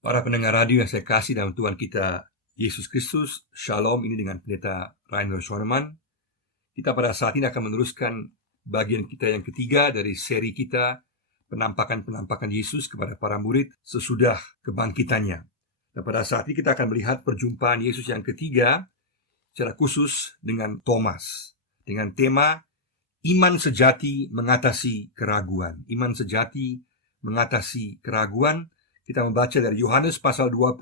Para pendengar radio yang saya kasih dalam Tuhan kita Yesus Kristus, Shalom. Ini dengan Pendeta Rainer Schoenemann. Kita pada saat ini akan meneruskan bagian kita yang ketiga dari seri kita Penampakan-penampakan Yesus kepada para murid sesudah kebangkitannya. Dan pada saat ini kita akan melihat perjumpaan Yesus yang ketiga secara khusus dengan Thomas, dengan tema Iman sejati mengatasi keraguan. Iman sejati mengatasi keraguan. Kita membaca dari Yohanes pasal 20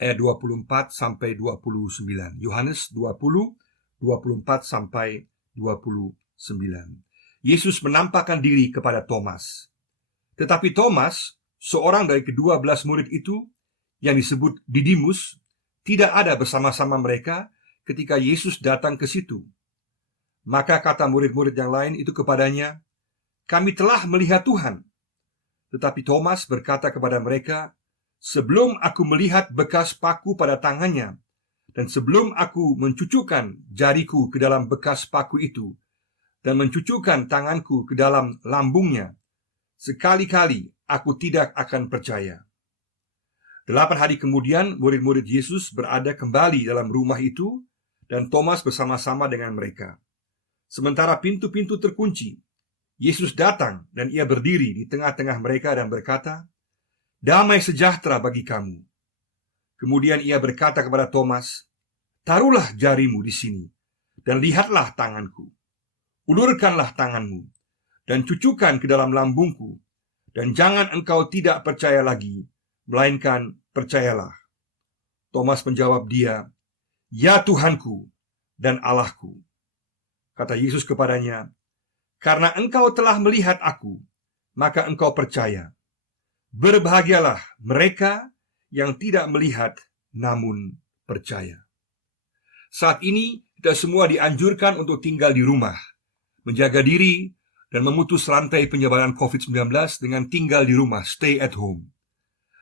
ayat 24 sampai 29. Yohanes 20 24 sampai 29. Yesus menampakkan diri kepada Thomas. Tetapi Thomas, seorang dari ke-12 murid itu yang disebut Didimus, tidak ada bersama-sama mereka ketika Yesus datang ke situ. Maka kata murid-murid yang lain itu kepadanya, "Kami telah melihat Tuhan." Tetapi Thomas berkata kepada mereka, "Sebelum aku melihat bekas paku pada tangannya, dan sebelum aku mencucukkan jariku ke dalam bekas paku itu, dan mencucukkan tanganku ke dalam lambungnya, sekali-kali aku tidak akan percaya." 8 hari kemudian, murid-murid Yesus berada kembali dalam rumah itu, dan Thomas bersama-sama dengan mereka. Sementara pintu-pintu terkunci, Yesus datang dan ia berdiri di tengah-tengah mereka dan berkata, "Damai sejahtera bagi kamu." Kemudian ia berkata kepada Thomas, "Taruhlah jarimu di sini, dan lihatlah tanganku. Ulurkanlah tanganmu, dan cucukkan ke dalam lambungku, dan jangan engkau tidak percaya lagi, melainkan percayalah." Thomas menjawab dia, "Ya Tuhanku dan Allahku." Kata Yesus kepadanya, "Karena engkau telah melihat aku, maka engkau percaya. Berbahagialah mereka yang tidak melihat namun percaya." Saat ini kita semua dianjurkan untuk tinggal di rumah, menjaga diri, dan memutus rantai penyebaran COVID-19 dengan tinggal di rumah, stay at home.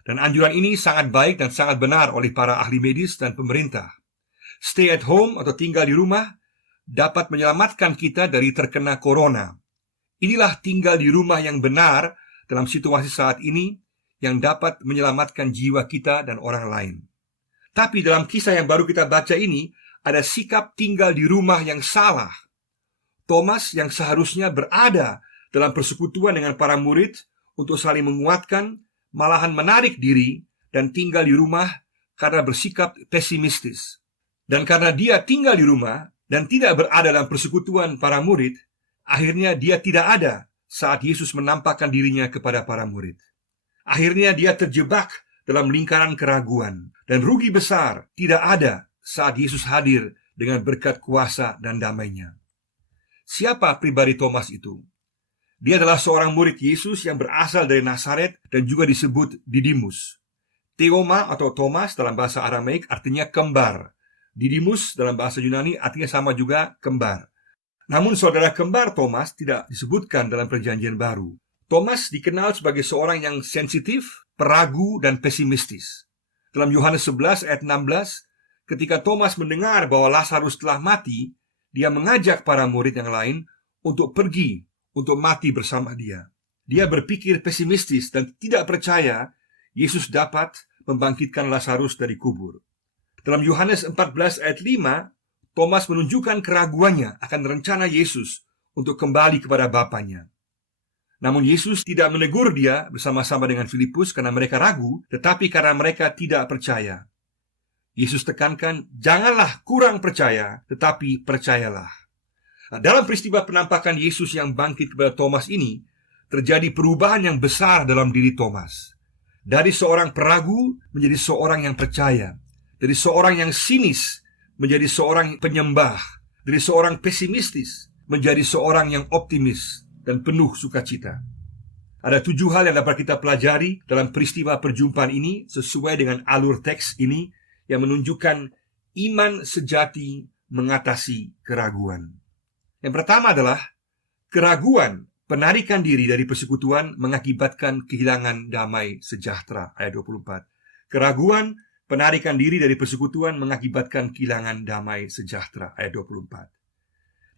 Dan anjuran ini sangat baik dan sangat benar oleh para ahli medis dan pemerintah. Stay at home atau tinggal di rumah dapat menyelamatkan kita dari terkena corona. Inilah tinggal di rumah yang benar dalam situasi saat ini yang dapat menyelamatkan jiwa kita dan orang lain. Tapi dalam kisah yang baru kita baca ini, ada sikap tinggal di rumah yang salah. Thomas yang seharusnya berada dalam persekutuan dengan para murid untuk saling menguatkan, malahan menarik diri dan tinggal di rumah karena bersikap pesimistis. Dan karena dia tinggal di rumah dan tidak berada dalam persekutuan para murid, akhirnya dia tidak ada saat Yesus menampakkan dirinya kepada para murid. Akhirnya dia terjebak dalam lingkaran keraguan, dan rugi besar tidak ada saat Yesus hadir dengan berkat kuasa dan damai-Nya. Siapa pribadi Thomas itu? Dia adalah seorang murid Yesus yang berasal dari Nazaret dan juga disebut Didimus. Theoma atau Thomas dalam bahasa Aramaik artinya kembar. Didimus dalam bahasa Yunani artinya sama juga kembar. Namun saudara kembar Thomas tidak disebutkan dalam Perjanjian Baru. Thomas dikenal sebagai seorang yang sensitif, peragu, dan pesimistis. Dalam Yohanes 11 ayat 16, ketika Thomas mendengar bahwa Lazarus telah mati, dia mengajak para murid yang lain untuk pergi, untuk mati bersama dia. Dia berpikir pesimistis dan tidak percaya Yesus dapat membangkitkan Lazarus dari kubur. Dalam Yohanes 14 ayat 5, Thomas menunjukkan keraguannya akan rencana Yesus untuk kembali kepada Bapanya. Namun Yesus tidak menegur dia bersama-sama dengan Filipus karena mereka ragu, tetapi karena mereka tidak percaya. Yesus tekankan, janganlah kurang percaya, tetapi percayalah. Nah, dalam peristiwa penampakan Yesus yang bangkit kepada Thomas ini, terjadi perubahan yang besar dalam diri Thomas. Dari seorang peragu menjadi seorang yang percaya. Dari seorang yang sinis menjadi seorang penyembah. Dari seorang pesimistis menjadi seorang yang optimis dan penuh sukacita. Ada 7 hal yang dapat kita pelajari dalam peristiwa perjumpaan ini sesuai dengan alur teks ini yang menunjukkan iman sejati mengatasi keraguan. Yang pertama adalah keraguan, penarikan diri dari persekutuan mengakibatkan kehilangan damai sejahtera. Ayat 24. Keraguan, penarikan diri dari persekutuan mengakibatkan kehilangan damai sejahtera. Ayat 24.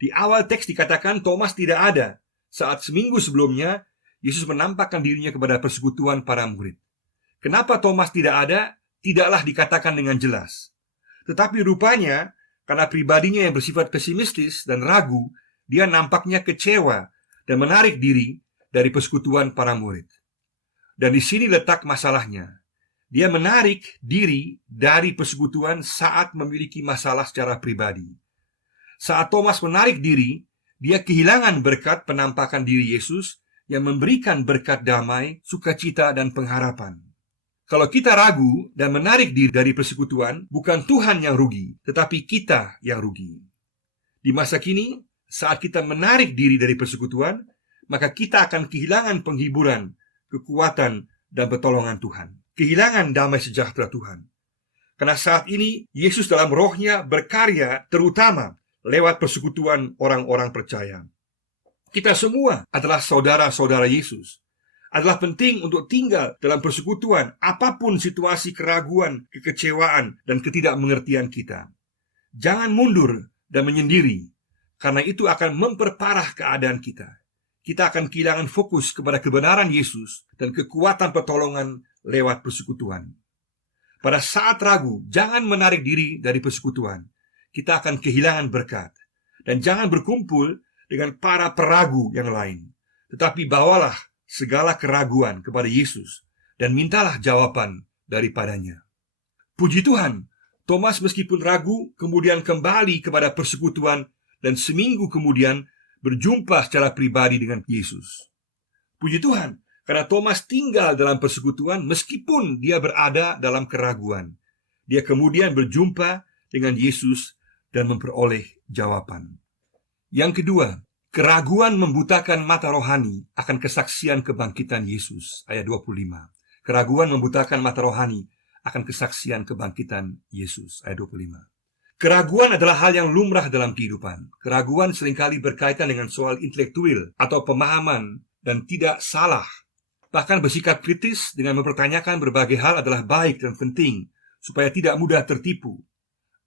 Di awal teks dikatakan Thomas tidak ada saat seminggu sebelumnya Yesus menampakkan dirinya kepada persekutuan para murid. Kenapa Thomas tidak ada, tidaklah dikatakan dengan jelas. Tetapi rupanya, karena pribadinya yang bersifat pesimistis dan ragu, dia nampaknya kecewa dan menarik diri dari persekutuan para murid. Dan di sini letak masalahnya. Dia menarik diri dari persekutuan saat memiliki masalah secara pribadi. Saat Thomas menarik diri, dia kehilangan berkat penampakan diri Yesus yang memberikan berkat damai, sukacita, dan pengharapan. Kalau kita ragu dan menarik diri dari persekutuan, bukan Tuhan yang rugi, tetapi kita yang rugi. Di masa kini, saat kita menarik diri dari persekutuan, maka kita akan kehilangan penghiburan, kekuatan, dan pertolongan Tuhan. Kehilangan damai sejahtera Tuhan. Karena saat ini, Yesus dalam rohnya berkarya terutama lewat persekutuan orang-orang percaya. Kita semua adalah saudara-saudara Yesus. Adalah penting untuk tinggal dalam persekutuan apapun situasi keraguan, kekecewaan, dan ketidakmengertian kita. Jangan mundur dan menyendiri, karena itu akan memperparah keadaan kita. Kita akan kehilangan fokus kepada kebenaran Yesus dan kekuatan pertolongan lewat persekutuan. Pada saat ragu, jangan menarik diri dari persekutuan. Kita akan kehilangan berkat. Dan jangan berkumpul dengan para peragu yang lain. Tetapi bawalah segala keraguan kepada Yesus dan mintalah jawaban daripadanya. Puji Tuhan, Thomas meskipun ragu kemudian kembali kepada persekutuan dan seminggu kemudian berjumpa secara pribadi dengan Yesus. Puji Tuhan, karena Thomas tinggal dalam persekutuan meskipun dia berada dalam keraguan. Dia kemudian berjumpa dengan Yesus dan memperoleh jawaban. Yang kedua, keraguan membutakan mata rohani akan kesaksian kebangkitan Yesus. Ayat 25. Keraguan membutakan mata rohani akan kesaksian kebangkitan Yesus. Ayat 25. Keraguan adalah hal yang lumrah dalam kehidupan. Keraguan seringkali berkaitan dengan soal intelektual atau pemahaman dan tidak salah. Bahkan bersikap kritis dengan mempertanyakan berbagai hal adalah baik dan penting supaya tidak mudah tertipu.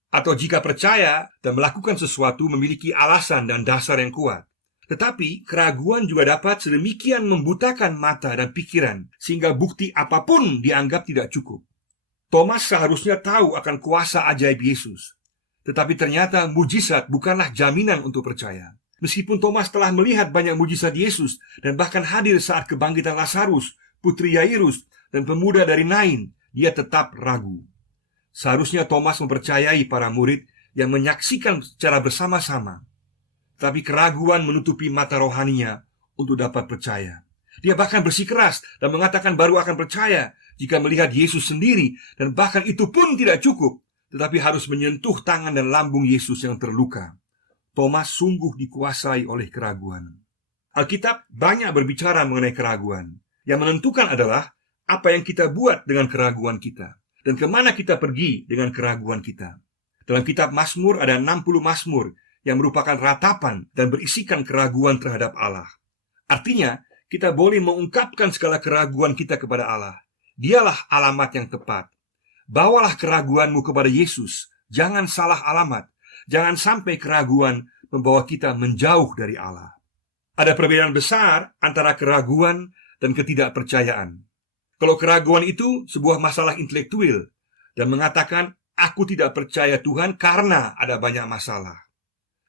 Atau jika percaya dan melakukan sesuatu memiliki alasan dan dasar yang kuat. Tetapi keraguan juga dapat sedemikian membutakan mata dan pikiran sehingga bukti apapun dianggap tidak cukup. Thomas seharusnya tahu akan kuasa ajaib Yesus. Tetapi ternyata mujizat bukanlah jaminan untuk percaya. Meskipun Thomas telah melihat banyak mujizat Yesus dan bahkan hadir saat kebangkitan Lazarus, putri Yairus, dan pemuda dari Nain, dia tetap ragu. Seharusnya Thomas mempercayai para murid yang menyaksikan secara bersama-sama. Tapi keraguan menutupi mata rohaninya untuk dapat percaya. Dia bahkan bersikeras dan mengatakan baru akan percaya jika melihat Yesus sendiri, dan bahkan itu pun tidak cukup, tetapi harus menyentuh tangan dan lambung Yesus yang terluka. Thomas sungguh dikuasai oleh keraguan. Alkitab banyak berbicara mengenai keraguan. Yang menentukan adalah apa yang kita buat dengan keraguan kita, dan kemana kita pergi dengan keraguan kita. Dalam kitab Mazmur ada 60 Mazmur yang merupakan ratapan dan berisikan keraguan terhadap Allah. Artinya, kita boleh mengungkapkan segala keraguan kita kepada Allah. Dialah alamat yang tepat. Bawalah keraguanmu kepada Yesus. Jangan salah alamat. Jangan sampai keraguan membawa kita menjauh dari Allah. Ada perbedaan besar antara keraguan dan ketidakpercayaan. Kalau keraguan itu sebuah masalah intelektual dan mengatakan, aku tidak percaya Tuhan karena ada banyak masalah.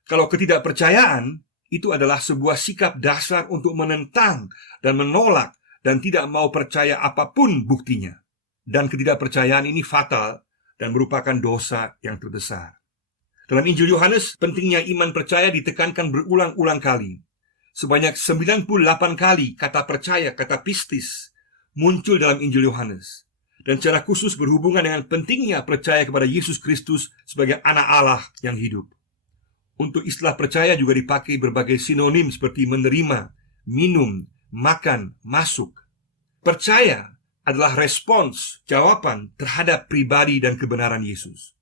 Kalau ketidakpercayaan itu adalah sebuah sikap dasar untuk menentang dan menolak dan tidak mau percaya apapun buktinya. Dan ketidakpercayaan ini fatal dan merupakan dosa yang terbesar. Dalam Injil Yohanes, pentingnya iman percaya ditekankan berulang-ulang kali. Sebanyak 98 kali kata percaya, kata pistis, muncul dalam Injil Yohanes. Dan secara khusus berhubungan dengan pentingnya percaya kepada Yesus Kristus sebagai anak Allah yang hidup. Untuk istilah percaya juga dipakai berbagai sinonim seperti menerima, minum, makan, masuk. Percaya adalah respons, jawaban terhadap pribadi dan kebenaran Yesus.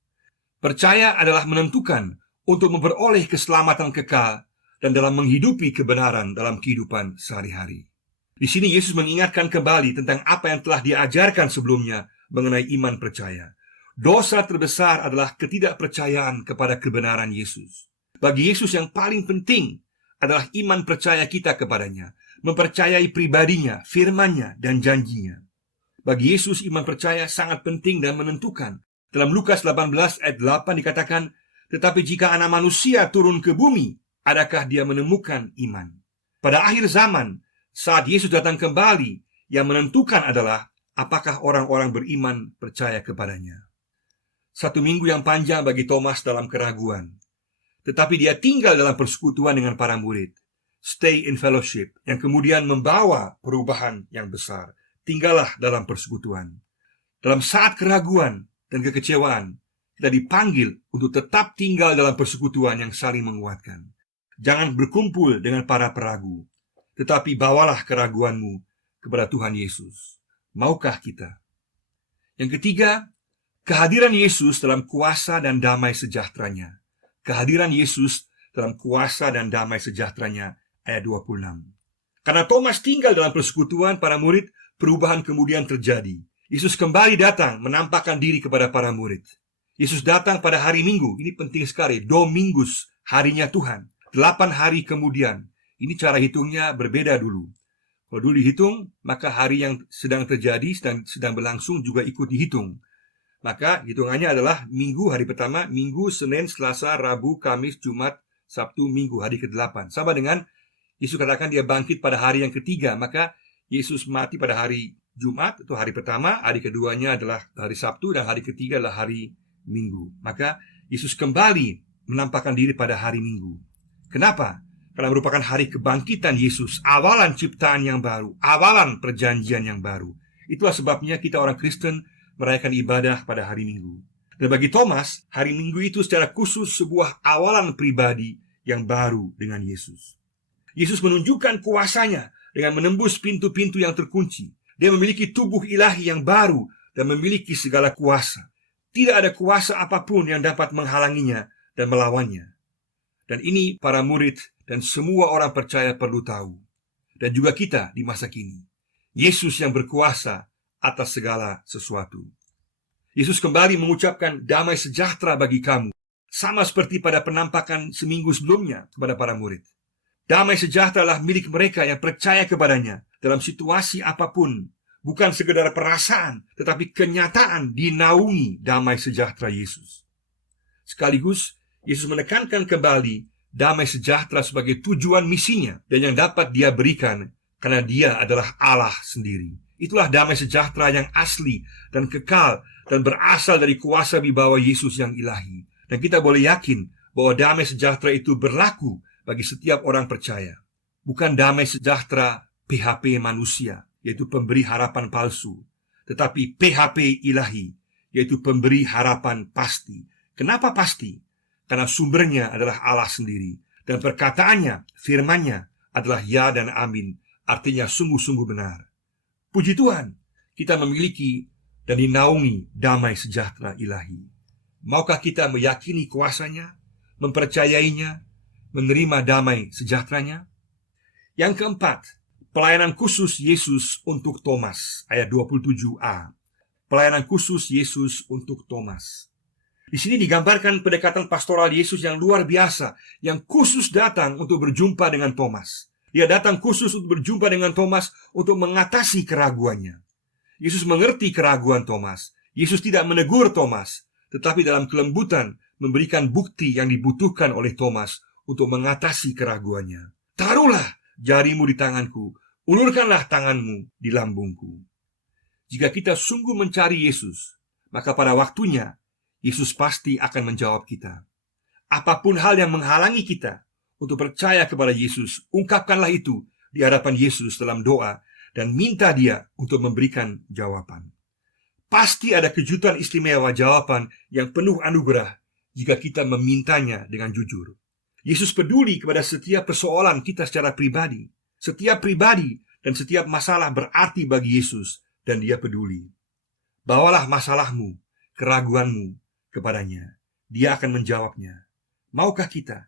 Percaya adalah menentukan untuk memperoleh keselamatan kekal dan dalam menghidupi kebenaran dalam kehidupan sehari-hari. Di sini Yesus mengingatkan kembali tentang apa yang telah diajarkan sebelumnya mengenai iman percaya. Dosa terbesar adalah ketidakpercayaan kepada kebenaran Yesus. Bagi Yesus yang paling penting adalah iman percaya kita kepadanya, mempercayai pribadinya, firman-Nya, dan janjinya. Bagi Yesus, iman percaya sangat penting dan menentukan. Dalam Lukas 18 ayat 8 dikatakan, tetapi jika anak manusia turun ke bumi, adakah dia menemukan iman? Pada akhir zaman, saat Yesus datang kembali, yang menentukan adalah apakah orang-orang beriman percaya kepadanya. 1 minggu yang panjang bagi Thomas dalam keraguan. Tetapi dia tinggal dalam persekutuan dengan para murid. Stay in fellowship, yang kemudian membawa perubahan yang besar. Tinggallah dalam persekutuan. Dalam saat keraguan dan kekecewaan, kita dipanggil untuk tetap tinggal dalam persekutuan yang saling menguatkan. Jangan berkumpul dengan para peragu, tetapi bawalah keraguanmu kepada Tuhan Yesus. Maukah kita? Yang ketiga, kehadiran Yesus dalam kuasa dan damai sejahteranya. Kehadiran Yesus dalam kuasa dan damai sejahteranya, ayat 26. Karena Thomas tinggal dalam persekutuan para murid, perubahan kemudian terjadi. Yesus kembali datang menampakkan diri kepada para murid. Yesus datang pada hari Minggu. Ini penting sekali. Domingus, harinya Tuhan. 8 hari kemudian. Ini cara hitungnya berbeda dulu. Kalau dulu dihitung, maka hari yang sedang terjadi, sedang berlangsung juga ikut dihitung. Maka hitungannya adalah Minggu, hari pertama, Minggu, Senin, Selasa, Rabu, Kamis, Jumat, Sabtu, Minggu, hari ke-8. Sama dengan Yesus katakan dia bangkit pada hari yang ketiga. Maka Yesus mati pada hari Jumat, itu hari pertama, hari keduanya adalah hari Sabtu, dan hari ketiga adalah hari Minggu. Maka Yesus kembali menampakkan diri pada hari Minggu. Kenapa? Karena merupakan hari kebangkitan Yesus, awalan ciptaan yang baru, awalan perjanjian yang baru. Itulah sebabnya kita orang Kristen merayakan ibadah pada hari Minggu. Dan bagi Thomas, hari Minggu itu secara khusus sebuah awalan pribadi yang baru dengan Yesus. Yesus menunjukkan kuasanya dengan menembus pintu-pintu yang terkunci. Dia memiliki tubuh ilahi yang baru dan memiliki segala kuasa. Tidak ada kuasa apapun yang dapat menghalanginya dan melawannya. Dan ini para murid dan semua orang percaya perlu tahu. Dan juga kita di masa kini. Yesus yang berkuasa atas segala sesuatu. Yesus kembali mengucapkan damai sejahtera bagi kamu, sama seperti pada penampakan seminggu sebelumnya kepada para murid. Damai sejahtera adalah milik mereka yang percaya kepadanya dalam situasi apapun. Bukan sekedar perasaan, tetapi kenyataan dinaungi damai sejahtera Yesus. Sekaligus, Yesus menekankan kembali damai sejahtera sebagai tujuan misinya dan yang dapat dia berikan karena dia adalah Allah sendiri. Itulah damai sejahtera yang asli dan kekal dan berasal dari kuasa wibawa Yesus yang ilahi. Dan kita boleh yakin bahwa damai sejahtera itu berlaku bagi setiap orang percaya. Bukan damai sejahtera PHP manusia, yaitu pemberi harapan palsu, tetapi PHP ilahi, yaitu pemberi harapan pasti. Kenapa pasti? Karena sumbernya adalah Allah sendiri, dan perkataannya, firman-Nya adalah ya dan amin, artinya sungguh-sungguh benar. Puji Tuhan, kita memiliki dan dinaungi damai sejahtera ilahi. Maukah kita meyakini kuasanya, mempercayainya, menerima damai sejahteranya? Yang keempat, pelayanan khusus Yesus untuk Thomas, ayat 27a. Pelayanan khusus Yesus untuk Thomas. Di sini digambarkan pendekatan pastoral Yesus yang luar biasa, yang khusus datang untuk berjumpa dengan Thomas. Dia datang khusus untuk berjumpa dengan Thomas untuk mengatasi keraguannya. Yesus mengerti keraguan Thomas. Yesus tidak menegur Thomas, tetapi dalam kelembutan memberikan bukti yang dibutuhkan oleh Thomas untuk mengatasi keraguannya. Taruhlah jarimu di tanganku, ulurkanlah tanganmu di lambungku. Jika kita sungguh mencari Yesus, maka pada waktunya Yesus pasti akan menjawab kita. Apapun hal yang menghalangi kita untuk percaya kepada Yesus, ungkapkanlah itu di hadapan Yesus dalam doa dan minta Dia untuk memberikan jawaban. Pasti ada kejutan istimewa jawaban yang penuh anugerah jika kita memintanya dengan jujur. Yesus peduli kepada setiap persoalan kita secara pribadi. Setiap pribadi dan setiap masalah berarti bagi Yesus dan Dia peduli. Bawalah masalahmu, keraguanmu kepadanya. Dia akan menjawabnya. Maukah kita?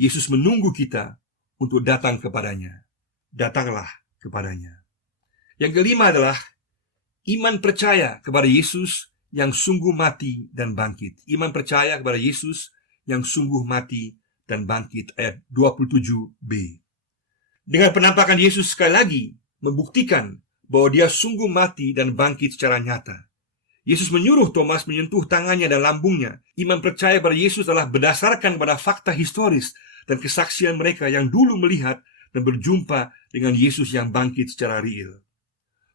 Yesus menunggu kita untuk datang kepadanya. Datanglah kepadanya. Yang kelima adalah iman percaya kepada Yesus yang sungguh mati dan bangkit. Iman percaya kepada Yesus yang sungguh mati dan bangkit, ayat 27b. Dengan penampakan Yesus sekali lagi membuktikan bahwa dia sungguh mati dan bangkit secara nyata. Yesus menyuruh Thomas menyentuh tangannya dan lambungnya. Iman percaya pada Yesus adalah berdasarkan pada fakta historis dan kesaksian mereka yang dulu melihat dan berjumpa dengan Yesus yang bangkit secara real.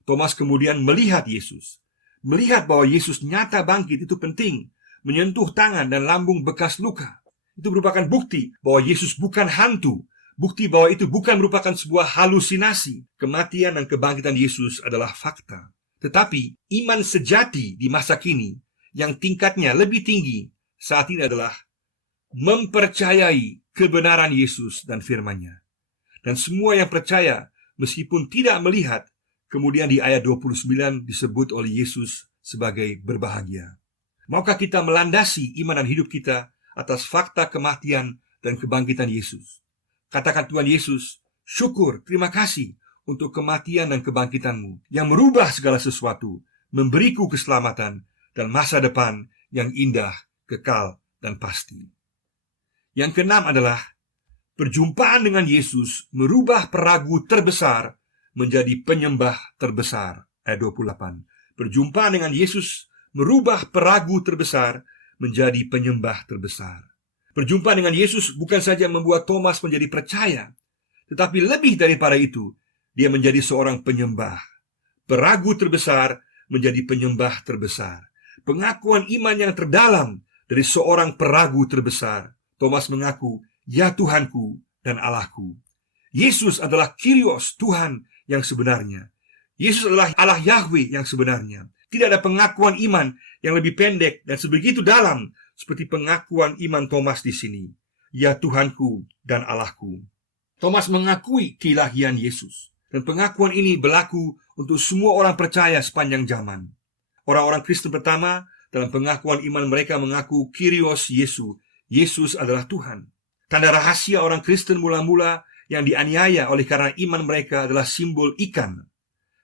Thomas kemudian melihat Yesus. Melihat bahwa Yesus nyata bangkit itu penting. Menyentuh tangan dan lambung bekas luka itu merupakan bukti bahwa Yesus bukan hantu. Bukti bahwa itu bukan merupakan sebuah halusinasi. Kematian dan kebangkitan Yesus adalah fakta. Tetapi iman sejati di masa kini yang tingkatnya lebih tinggi saat ini adalah mempercayai kebenaran Yesus dan firman-Nya. Dan semua yang percaya meskipun tidak melihat, kemudian di ayat 29 disebut oleh Yesus sebagai berbahagia. Maukah kita melandasi iman dan hidup kita atas fakta kematian dan kebangkitan Yesus? Katakan, Tuhan Yesus, syukur, terima kasih untuk kematian dan kebangkitan-Mu yang merubah segala sesuatu, memberiku keselamatan dan masa depan yang indah, kekal, dan pasti. Yang keenam adalah perjumpaan dengan Yesus merubah peragu terbesar menjadi penyembah terbesar. Ayat 28. Perjumpaan dengan Yesus merubah peragu terbesar menjadi penyembah terbesar. Perjumpaan dengan Yesus bukan saja membuat Thomas menjadi percaya, tetapi lebih daripada itu, dia menjadi seorang penyembah. Peragu terbesar menjadi penyembah terbesar. Pengakuan iman yang terdalam dari seorang peragu terbesar. Thomas mengaku, ya Tuhanku dan Allahku. Yesus adalah Kyrios, Tuhan yang sebenarnya. Yesus adalah Allah Yahweh yang sebenarnya. Tidak ada pengakuan iman yang lebih pendek dan sebegitu dalam seperti pengakuan iman Thomas di sini. Ya Tuhanku dan Allahku. Thomas mengakui keilahian Yesus. Dan pengakuan ini berlaku untuk semua orang percaya sepanjang zaman. Orang-orang Kristen pertama dalam pengakuan iman mereka mengaku Kyrios Yesus. Yesus adalah Tuhan. Tanda rahasia orang Kristen mula-mula yang dianiaya oleh karena iman mereka adalah simbol ikan.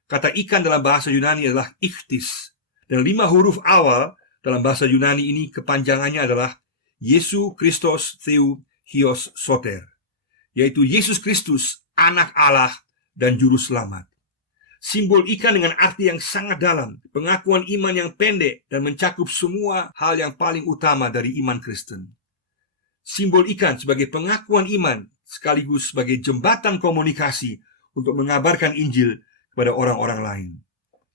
Kata ikan dalam bahasa Yunani adalah ichthys. Dan 5 huruf awal dalam bahasa Yunani ini kepanjangannya adalah Yesus Kristus Theou Hios Soter, yaitu Yesus Kristus, anak Allah dan juru selamat. Simbol ikan dengan arti yang sangat dalam, pengakuan iman yang pendek dan mencakup semua hal yang paling utama dari iman Kristen. Simbol ikan sebagai pengakuan iman sekaligus sebagai jembatan komunikasi untuk mengabarkan Injil kepada orang-orang lain.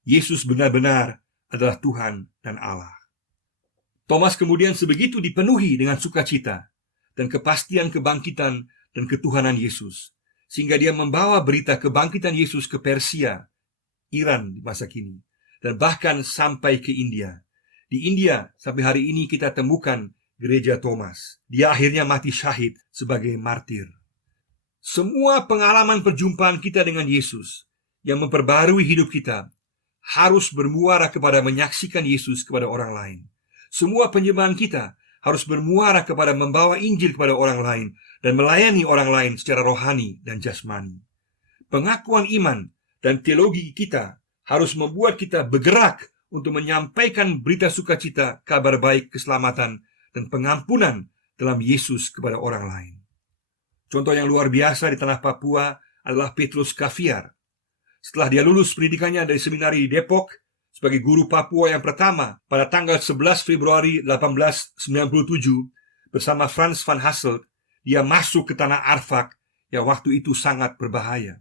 Yesus benar-benar adalah Tuhan dan Allah. Thomas kemudian sebegitu dipenuhi dengan sukacita dan kepastian kebangkitan dan ketuhanan Yesus, sehingga dia membawa berita kebangkitan Yesus ke Persia, Iran di masa kini, dan bahkan sampai ke India. Di India, sampai hari ini kita temukan gereja Thomas. Dia akhirnya mati syahid sebagai martir. Semua pengalaman perjumpaan kita dengan Yesus yang memperbarui hidup kita harus bermuara kepada menyaksikan Yesus kepada orang lain. Semua penyembahan kita harus bermuara kepada membawa Injil kepada orang lain dan melayani orang lain secara rohani dan jasmani. Pengakuan iman dan teologi kita harus membuat kita bergerak untuk menyampaikan berita sukacita, kabar baik, keselamatan, dan pengampunan dalam Yesus kepada orang lain. Contoh yang luar biasa di tanah Papua adalah Petrus Kaviar. Setelah dia lulus pendidikannya dari seminari di Depok sebagai guru Papua yang pertama pada tanggal 11 Februari 1897 bersama Frans van Hasselt, dia masuk ke tanah Arfak yang waktu itu sangat berbahaya.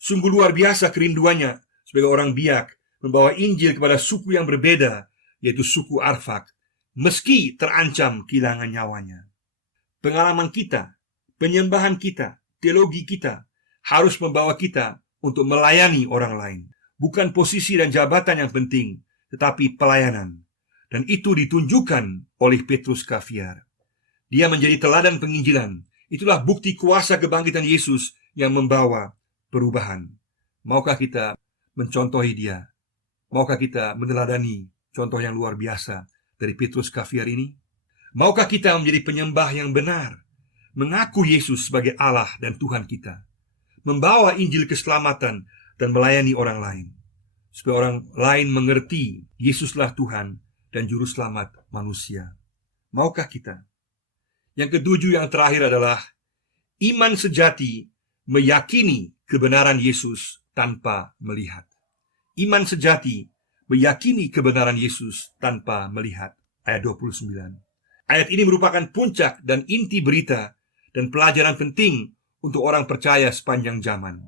Sungguh luar biasa kerinduannya sebagai orang Biak membawa Injil kepada suku yang berbeda, yaitu suku Arfak, meski terancam kehilangan nyawanya. Pengalaman kita, penyembahan kita, teologi kita harus membawa kita untuk melayani orang lain. Bukan posisi dan jabatan yang penting, tetapi pelayanan. Dan itu ditunjukkan oleh Petrus Kaviar. Dia menjadi teladan penginjilan. Itulah bukti kuasa kebangkitan Yesus yang membawa perubahan. Maukah kita mencontohi dia? Maukah kita meneladani contoh yang luar biasa dari Petrus Kaviar ini? Maukah kita menjadi penyembah yang benar, mengaku Yesus sebagai Allah dan Tuhan kita, membawa Injil keselamatan dan melayani orang lain, supaya orang lain mengerti Yesuslah Tuhan dan Juru Selamat manusia? Maukah kita? Yang ketujuh, yang terakhir adalah iman sejati meyakini kebenaran Yesus tanpa melihat. Iman sejati meyakini kebenaran Yesus tanpa melihat. Ayat 29. Ayat ini merupakan puncak dan inti berita dan pelajaran penting untuk orang percaya sepanjang zaman.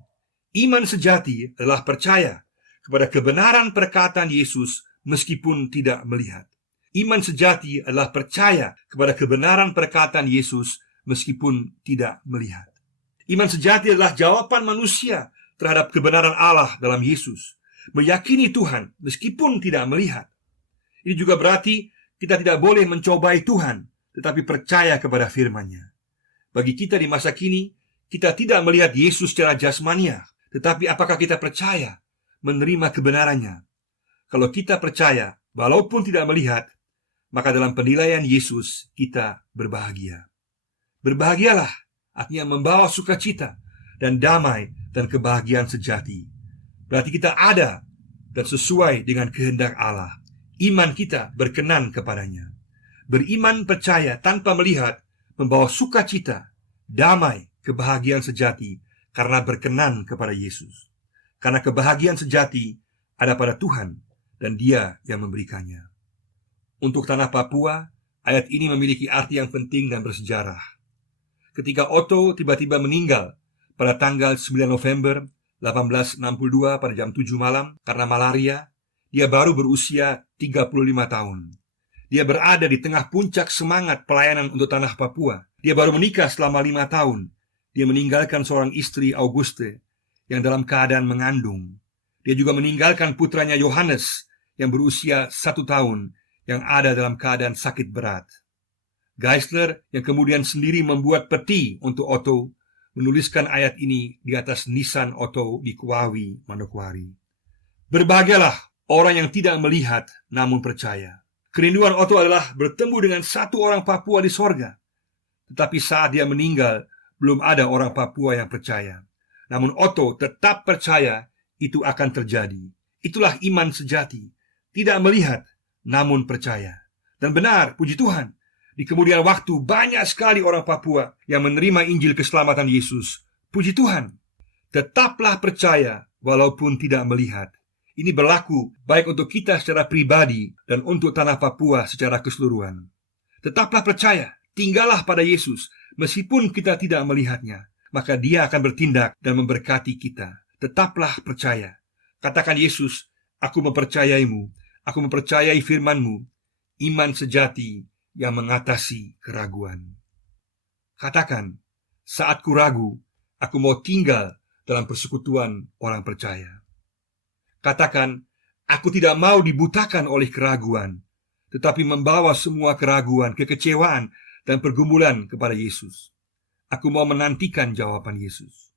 Iman sejati adalah percaya kepada kebenaran perkataan Yesus meskipun tidak melihat. Iman sejati adalah percaya kepada kebenaran perkataan Yesus meskipun tidak melihat. Iman sejati adalah jawaban manusia terhadap kebenaran Allah dalam Yesus, meyakini Tuhan meskipun tidak melihat. Ini juga berarti kita tidak boleh mencobai Tuhan, tetapi percaya kepada firman-Nya. Bagi kita di masa kini, kita tidak melihat Yesus secara jasmania, tetapi apakah kita percaya menerima kebenarannya? Kalau kita percaya, walaupun tidak melihat, maka dalam penilaian Yesus kita berbahagia. Berbahagialah artinya membawa sukacita dan damai dan kebahagiaan sejati. Berarti kita ada dan sesuai dengan kehendak Allah. Iman kita berkenan kepadanya. Beriman percaya tanpa melihat membawa sukacita, damai, kebahagiaan sejati karena berkenan kepada Yesus. Karena kebahagiaan sejati ada pada Tuhan dan Dia yang memberikannya. Untuk tanah Papua, ayat ini memiliki arti yang penting dan bersejarah. Ketika Otto tiba-tiba meninggal pada tanggal 9 November 1862 pada jam 7 malam karena malaria, dia baru berusia 35 tahun. Dia berada di tengah puncak semangat pelayanan untuk tanah Papua. Dia baru menikah selama 5 tahun. Dia meninggalkan seorang istri, Auguste, yang dalam keadaan mengandung. Dia juga meninggalkan putranya Yohanes yang berusia 1 tahun, yang ada dalam keadaan sakit berat. Geisler yang kemudian sendiri membuat peti untuk Otto menuliskan ayat ini di atas nisan Otto di Kuawi, Manokwari. Berbahagialah orang yang tidak melihat namun percaya. Kerinduan Otto adalah bertemu dengan satu orang Papua di sorga. Tetapi saat dia meninggal, belum ada orang Papua yang percaya. Namun Otto tetap percaya itu akan terjadi. Itulah iman sejati. Tidak melihat namun percaya. Dan benar, puji Tuhan, di kemudian waktu banyak sekali orang Papua yang menerima Injil keselamatan Yesus. Puji Tuhan. Tetaplah percaya walaupun tidak melihat. Ini berlaku baik untuk kita secara pribadi dan untuk tanah Papua secara keseluruhan. Tetaplah percaya, tinggallah pada Yesus meskipun kita tidak melihatnya. Maka Dia akan bertindak dan memberkati kita. Tetaplah percaya. Katakan Yesus, aku mempercayaimu. Aku mempercayai firman-Mu. Iman sejati yang mengatasi keraguan. Katakan, saat ku ragu, aku mau tinggal dalam persekutuan orang percaya. Katakan, aku tidak mau dibutakan oleh keraguan, tetapi membawa semua keraguan, kekecewaan, dan pergumulan kepada Yesus. Aku mau menantikan jawaban Yesus.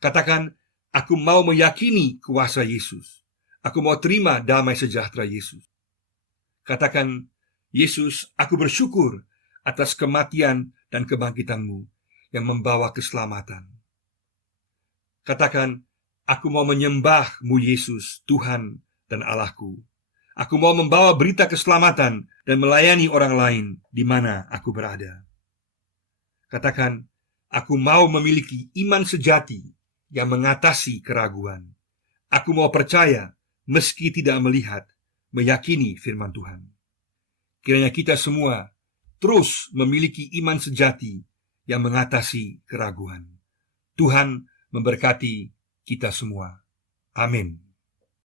Katakan, aku mau meyakini kuasa Yesus. Aku mau terima damai sejahtera Yesus. Katakan, Yesus, aku bersyukur atas kematian dan kebangkitan-Mu yang membawa keselamatan. Katakan, aku mau menyembah-Mu Yesus, Tuhan dan Allahku. Aku mau membawa berita keselamatan dan melayani orang lain di mana aku berada. Katakan, aku mau memiliki iman sejati yang mengatasi keraguan. Aku mau percaya meski tidak melihat, meyakini firman Tuhan. Kiranya kita semua terus memiliki iman sejati yang mengatasi keraguan. Tuhan memberkati kita semua. Amin.